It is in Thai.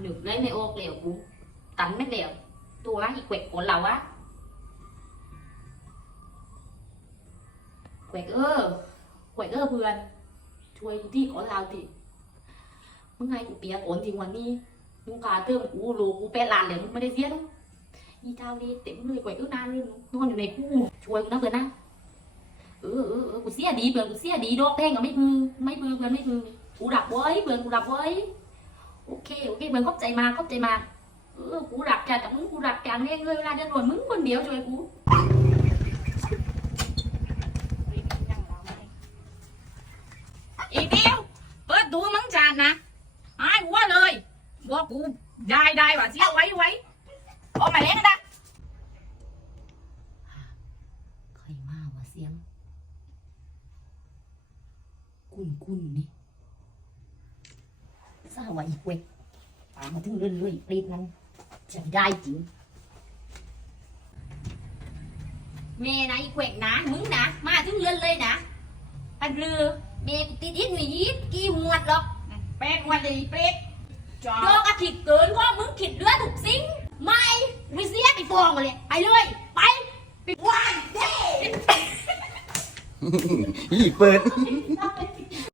หนึกเลยไม่ออกแล้วกูตันไม่แล้วตัวอีกเกวกคนเราอะเกวกเออเกวกเออเพื่อน ช่วยกูที่ขอเราทีมึงไงกูเปียกโอนจริงวันนี้มึงกาเติมกูรู้กูแปดล้านแล้วมึงไม่ได้เสียหรอกอีเจ้านี่เต็มเลยเกวกเออนานเลยนอนอยู่ในกูช่วยกูนะเพื่อนนะเออเออเออกูเสียดีเพื่อนกูเสียดีดอกแพงก็ไม่พือไม่พือเพื่อนไม่พือกูรับไว้เพื่อนกูรับไว้ โอเคโอเคเบิร์นเข้าใจมาเข้าใจมาเออกูรักจากมึงกูรักจากเองเลยเวลาจะนอนมึงคนเดียวช่วยกูอีเดียวเปิดดูมึงจานนะหายหัวเลยบอกกูได้ได้ว่ะเสียไว้ไว้ออกมาเล่นนะใครมาวะเสียง กุนกุนนี่ สาวอีกเวกตามมาถึงเรื่อยๆปรีดนั้นจะได้จริงเมนะอีกเวกนะมึงนะมาถึงเรื่อยเลยนะอันรือเมกูติดอินหวีดกี่หมวดหรอกเป็ดวันดีเป็ดจอโยกอาทิตย์เกินก็มึงขิดเลือดถูกสิงไม่ไม่เสียไปฟ้องเลยไปเลยไปไปว่างเด้ อีเปิดไป